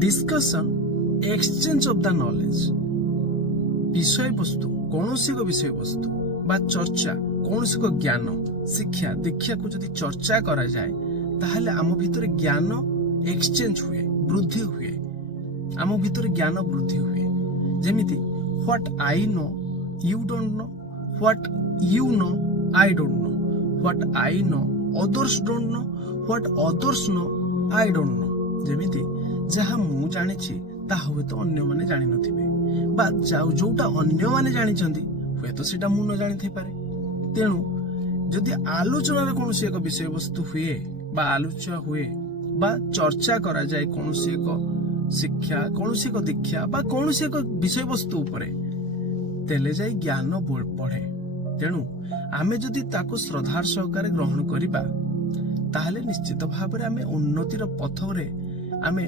discussion exchange of the knowledge विषय वस्तु कौन एक विषय वस्तु बा चर्चा कौन एक ज्ञान शिक्षा दीक्षा को जदि चर्चा करा जाए ताहले आम भितर ज्ञान एक्सचेंज हुए वृद्धि हुए आम भितर ज्ञान वृद्धि हुए जेमिति what I know you don't know what you know I don't know what I know others don't know what others know I don't know जेमिति जहा मु जानि ताहा हुए तो अन्य माने जानि नथिबे बा जोटा अन्य माने जानि चंदी हुए तो सेटा मु न जानि थै पारे तेणु जदि आलोचना रे कोनोसी एक विषय वस्तु हुए बा आलोचना हुए बा चर्चा करा जाए कोनोसी एक शिक्षा कोनोसी एक दीक्षा बा कोनोसी एक विषय वस्तु उपरे तेले जाई ज्ञान बढ़े तेणु आमे जदि ताको श्रद्धार सहकारे ग्रहण करिबा ताहले निश्चित भाबरे आमे उन्नतिर पथरे आमे